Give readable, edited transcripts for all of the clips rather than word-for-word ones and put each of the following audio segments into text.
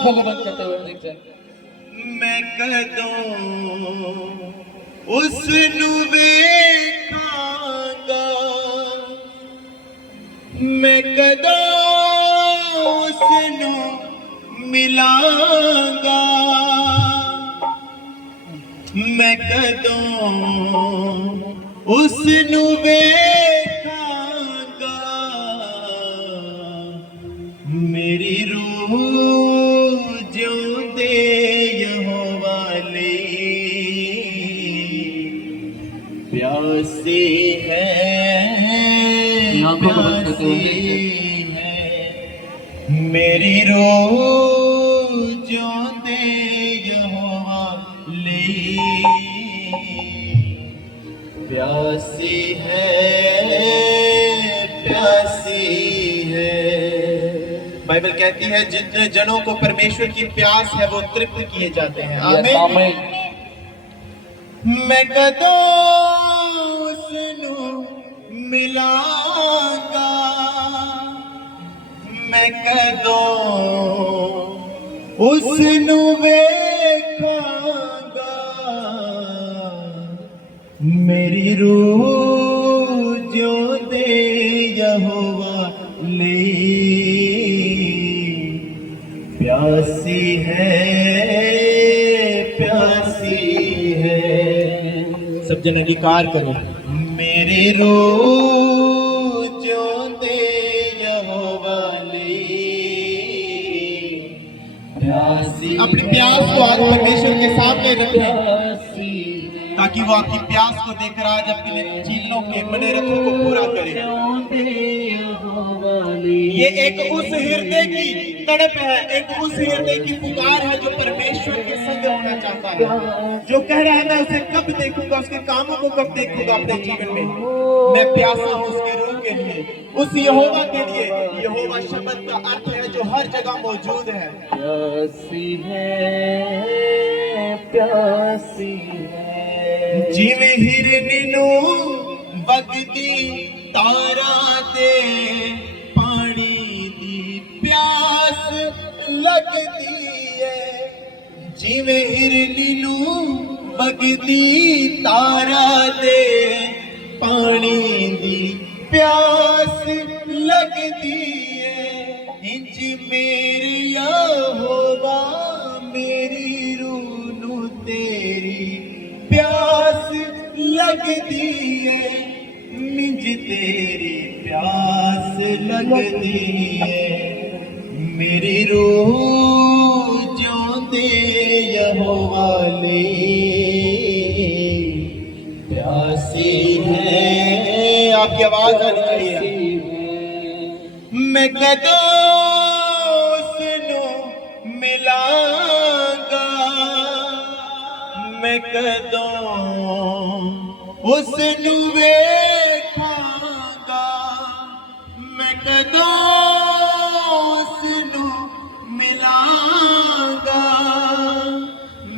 आंखों को बंद करते हुए देख जाए। मैं कदों उस नू वेखांगा, मैं कदों उस नू मिलांगा, मैं कदों उस नू वेखांगा, मेरी रूह जिउंदे यहोवा लई प्यासी है, आंखों को बंद करते हुए प्यासी है, मेरी रूह जिउंदे यहोवा लई प्यासी है, प्यासी है। बाइबल कहती है जितने जनों को परमेश्वर की प्यास है वो तृप्त किए जाते हैं। आमीन। मैं कदों उसनू मिलांगा, मैं कदों उसनू वेखांगा, मेरी रूह जिउंदे यहोवा लई प्यासी है, प्यासी है। सब जन अंगीकार करो। मेरी रूह जिउंदे यहोवा लई प्यासी। अपनी प्यास को आज परमेश्वर के सामने रखें ताकि वो आपकी प्यास को देखकर आज अपने जीवनों के मनोरथों को पूरा करे। ये एक उस हृदय की तड़प है, एक उस हृदय की पुकार है जो परमेश्वर के संग होना चाहता है, जो कह रहा है मैं उसे कब देखूंगा, उसके कामों को कब देखूंगा अपने जीवन में। मैं प्यासा हूं उसकी रूह के लिए, उस यहोवा के लिए। यहोवा शब्द का अर्थ है जो हर जगह मौजूद है। प्यासी है, प्यासी है, जिवें हिरनी नूं बगदी तारा दे पानी दी प्यास लगदी है, जिवें हिरनी नूं बगदी तारा दे पानी दी प्यास लगदी है, इंज मेरे यहोवा मेरी रूह नूं तेरी प्यास लगदी है, निज तेरी प्यास लगदी है, मेरी रूह जिउंदे यहोवा लई प्यासी है। आपकी आवाज आनी चाहिए। मैं कदों उसनू मिलांगा, मैं कदों उसनू वेखांगा, मैं कदों उसनू मिलांगा,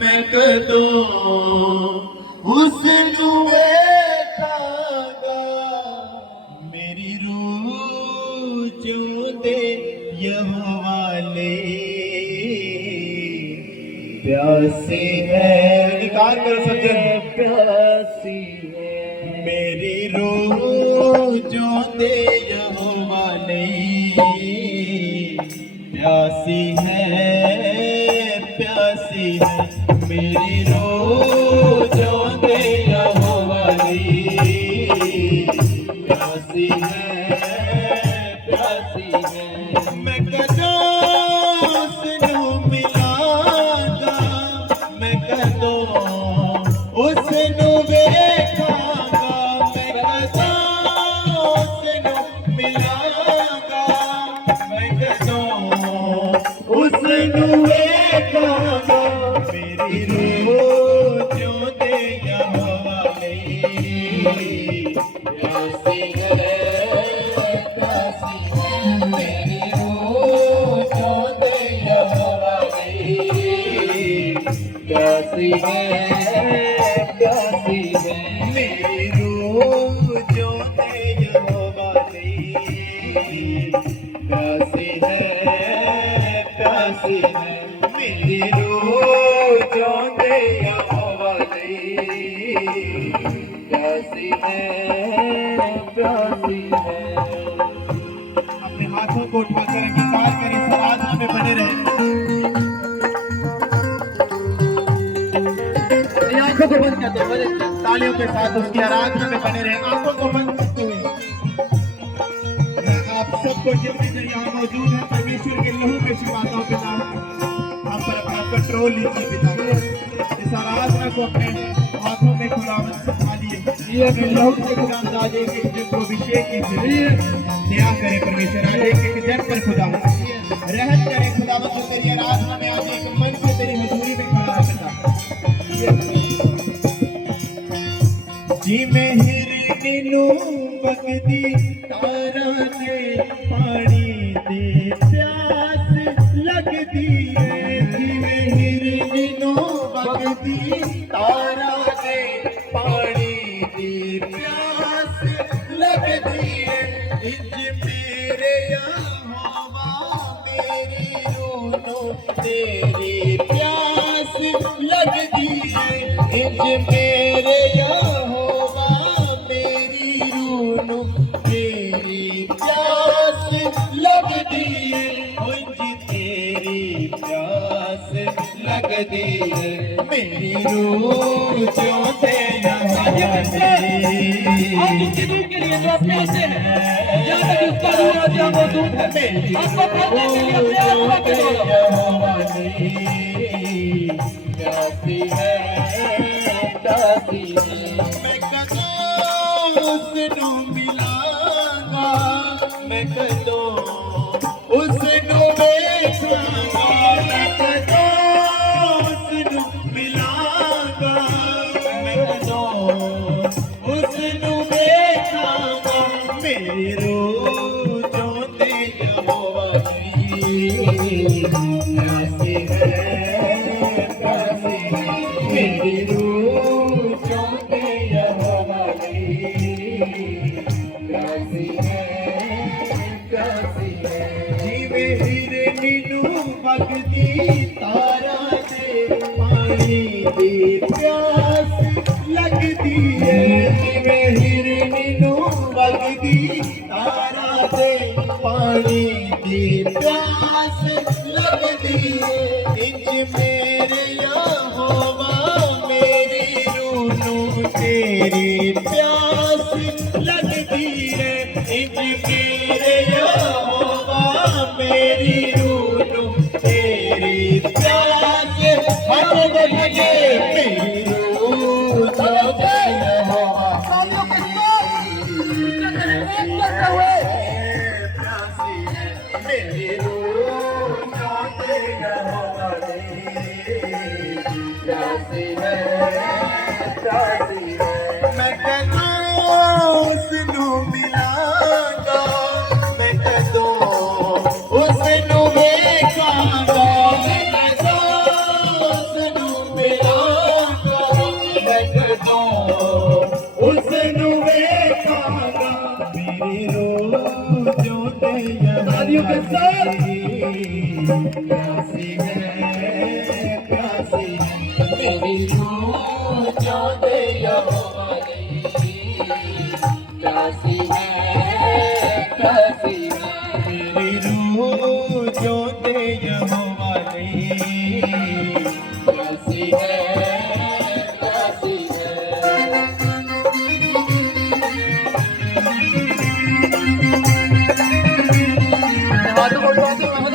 मैं कदों उसनू वेखांगा, मेरी रूह जिउंदे यहोवा लई प्यासी है। अधिकार करो सज्जन। प्यासी है, मेरी रूह जिउंदे यहोवा लई प्यासी है, प्यासी है, मेरी रूह जिउंदे यहोवा लई प्यासी है, प्यासी है, मैं कदों उसनू मिलांगा, मैं कदों उसनू वेखांगा, मैं कदों उसनू मिलांगा, मैं कदों उसनू वेखांगा, मेरी रूह जिउंदे यहोवा लई प्यासी है, प्यासी है, मेरी रूह जिउंदे यहोवा लई प्यासी है, प्यासी है, मेरी रूह जिउंदे यहोवा लई प्यासी है, प्यासी है। प्यासी है। अपने हाथों को उठाकर अंगीकार करें, इस आराधना में बने रहें। आंखों को बंद कर दो, तालियों के साथ उसकी आराधना में बने रहें, आंखों को बंद करते हुए। मैं आप सबको जितने जन यहाँ मौजूद हैं परमेश्वर के लहू में छिपाता हूँ पिता, आप पर अपना कंट्रोल लीजिए पिता। इस आराधना को अपने हाथों में खुदावंद से थालिए, अपने लहू से खुदावंद आज एक एक जन को अभिषेक कीजिए, दया करें परमेश्वर, आज एक एक जन पर खुदावंद रहम करें खुदावंद, जो तेरी आराधना में आज एक मन से तेरी हजूरी में खड़ा है पिता। जी में हिरनी नु बगदी तारा दे पानी दे प्यास लगदी है। जी में हिरनी नु बगदी तारा दे पानी दे प्यास लगदी है। इंज मेरे यहोवा मेरी रूनो तेरी प्यास लगदी है। इंज मेरे यहोवा मेरी रूनो तेरी प्यास लगदी है। इंज तेरी प्यास लगदी है। मेरी रूह जो तेरा आज उनकी रूह के लिए जो प्यासे हैं, जहाँ तक उसका रूह आज यहाँ मौजूद है, आपको पाने के लिए अपने आत्मा को दो। प्यासी है, प्यासी है। मैं कदों उसनु मिलांगा, मैं कदों उसनु देखूंगा, मैं कदों उसनु मिलांगा, मैं कदों उसनु देखूंगा। मेरी रूह जो ते यहोवा प्यासी है, प्यासी है। मेरी रूह जो ते यहोवा प्यासी है, प्यासी है। जीवे हिरनी नु बगदी तारा दे पानी दी प्यास लगदी है। जीवे हिरनी नु बगदी तारा दे पानी दी प्यास लगदी है। इंज मेरे यहोवा मेरी रूनो तेरी प्यास लगदी है। इंज मेरे यहोवा मेरी रूनो तेरी प्यास लगदी है। मेरी रूह जो यहोवा प्यासी है। मेरी रूह जो यहोवा प्यासी है, प्यासी है। मैं कदों उसनु मिलांगा, मैं कदों उसनु देखूंगा, मैं कदों उसनु मिलांगा, मैं कदों उसनु देखूंगा। मेरी रूह जो ते यहोवा प्यासी है, प्यासी है। मेरी रूह जो ते यहोवा प्यासी है, प्यासी है। मेरी रूह जो ते यहोवा प्यासी है, प्यासी है। हाथों को उठा दो, हाथों को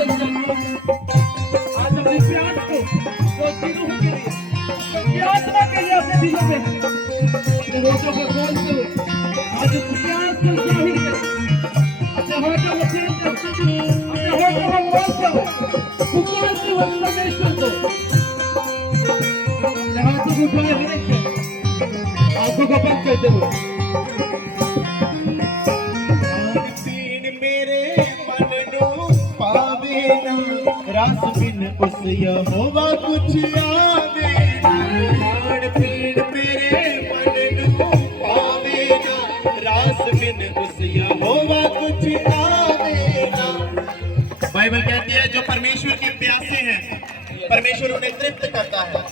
आज अपने प्यास को, वो दिलों के लिए, अपनी आत्मा के लिए अपने दिलों में, अपने होठों को खोलते हुए, आज उस प्यास को जाहिर करें। अपने होठों को चेंज करते हुए, अपने होठों को खोलते हुए, पुकारते हुए परमेश्वर को, अपने हाथों को उठाए हुए रखें, आंखों को बंद करते हुए। पीन मेरे मन नु पावे ना, रस बिन उस यहोवा कुछ आवे ना। पीन मेरे मन नु पावे ना, रस बिन उस यहोवा कुछ आवे ना। बाइबल कहती है जो परमेश्वर के प्यासे हैं परमेश्वर उन्हें तृप्त करता है।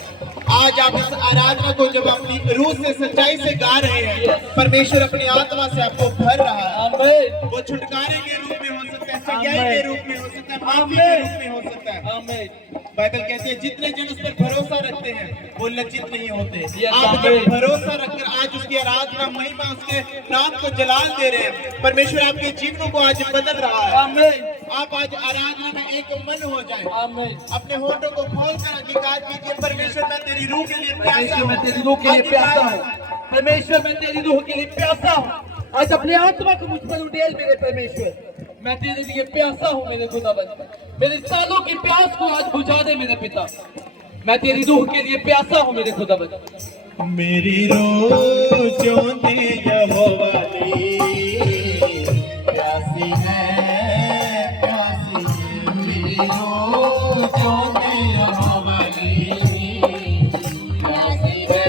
आज आप इस आराधना को जब अपनी रूह से सच्चाई से गा रहे हैं, परमेश्वर अपनी आत्मा से आपको भर रहा है। आमीन वो छुटकारे के रूप में हो सकता है, सच्चाई के रूप में हो सकता है, माफी के आमीन। रूप में हो सकता है। आमीन बाइबल कहते हैं जितने जन उस पर भरोसा रखते हैं वो लज्जित नहीं होते। Yes, आप आमीन। जब भरोसा रखकर आज उसकी आराधना महिमा उसके नाम को जलाल दे रहे हैं, परमेश्वर आपके जीवनों को आज बदल रहा है। आमीन आप आज आराधना में एक मन हो जाए, आमीन। अपने होठों को खोलकर अधिकार कीजिए, परमेश्वर मैं तेरी रूह के लिए प्यासा परमेश्वर हूँ, मैं तेरी रूह के लिए प्यासा हूँ। परमेश्वर मैं तेरी रूह के लिए प्यासा हूँ। आज अपनी आत्मा को मुझ पर उड़ेल मेरे परमेश्वर। मैं तेरे लिए प्यासा हूँ मेरे खुदाबंद। मेरे सालों की प्यास को आज बुझा दे मेरे पिता। मैं तेरी रूह के लिए प्यासा हूँ मेरे खुदाबंद। मेरी रूह जोंदे यहोवा दी, प्यासी है प्यासी है। मेरी रूह जोंदे यहोवा दी, प्यासी है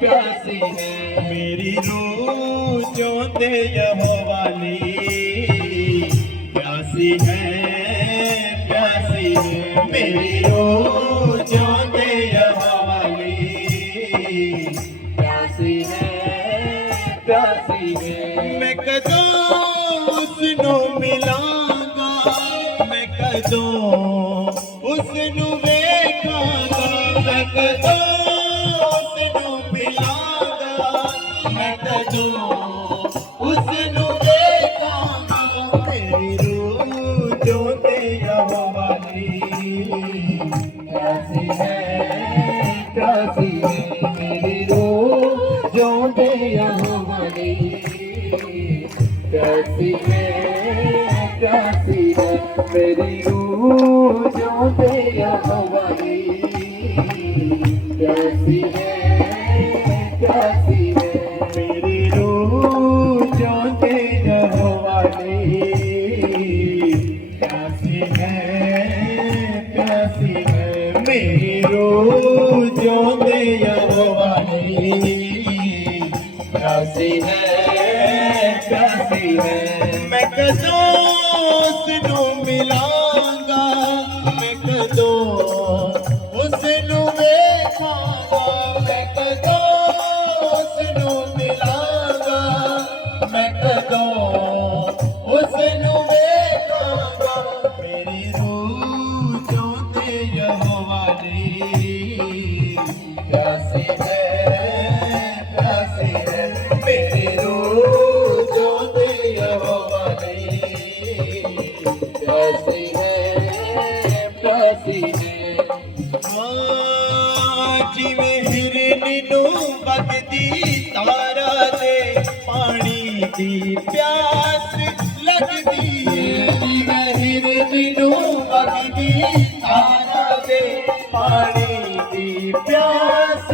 प्यासी है। मेरी रूह जोंदे यहोवा दी, प्यासी है प्यासी है। मेरी रूह जोंदे यहोवा दी, प्यासी है प्यासी है। मैं कदों उसनू मिलांगा, मैं कदों उसनू वेखांगा, मैं कदों उसनू मिलांगा, मैं कदों उसनू वेखांगा। मेरी रूह जोंदे यहोवा दी, प्यासी है प्यासी है। मेरी रूह जोंदे यहोवा दी, प्यासी है प्यासी है। मेरी रूह जोंदे यहोवा दी, प्यासी है प्यासी है। मेरी रूह जोंदे यहोवा दी, प्यासी है प्यासी है। मेरी रूह जोंदे यहोवा दी, प्यासी है प्यासी है। मैं कदों उसनू मिलांगा, मैं कदों उसनू वेखांगा, मैं कदों उसनू मिलांगा, मैं कदों उसनू वेखांगा। मेरी रूह जोंदे यहोवा दी, प्यासी है प्यासी है। मेरी रूह जोंदे यहोवा दी, प्यासी है प्यासी है। जिवें हिरनी नू वगदी तारा दे, पानी दी प्यास लगदी है। जिवें हिरनी नू वगदी तारा दे, पानी दी प्यास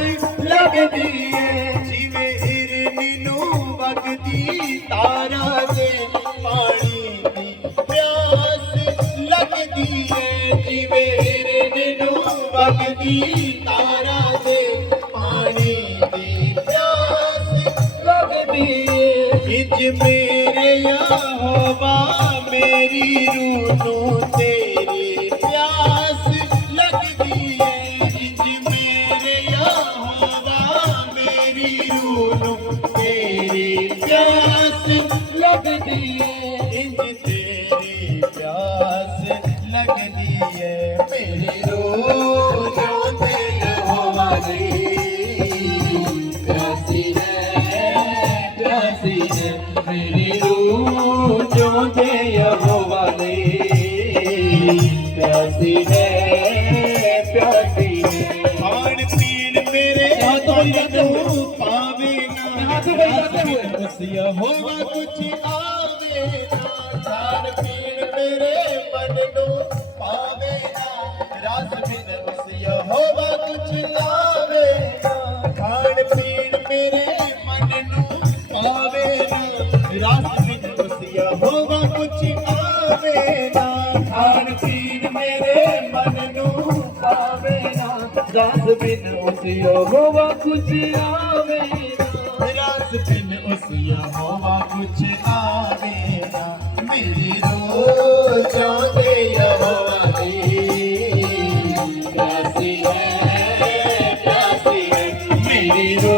लगदी है। जिवें हिरनी नू वगदी तारा दे, पानी दी प्यास लगदी है। जिवें हिरनी नू वगदी तारा दे, पानी दी प्यास लगदी है। इंज मेरे यहोवा मेरी रूह नू तेरी प्यास लगदी है। इंज मेरे यहोवा मेरी रूह नू तेरी प्यास लगदी है। इंज तेरी प्यास लगदी है। मेरी रूह जोंदे यहोवा दी, प्यासी है प्यासी है। मेरी रूह जोंदे यहोवा दी, प्यासी है प्यासी है। खान पीन मेरे को पावे ना, उस यहोवा कुछ आवे ना। खान पीन मेरे मन को पावे ना, रास बिन उस यहोवा कुछ आवे ना। खान पीन मेरे मन को पावे ना, रास बिन उस यहोवा कुछ आवे ना। खान पीन मेरे मन को पावे ना, रास बिन उस यहोवा कुछ आवे ना। रास बिन उस यहोवा कुछ आवे ना। मेरी रूह जोंदे यहोवा दी, प्यासी है प्यासी है। मेरी रूह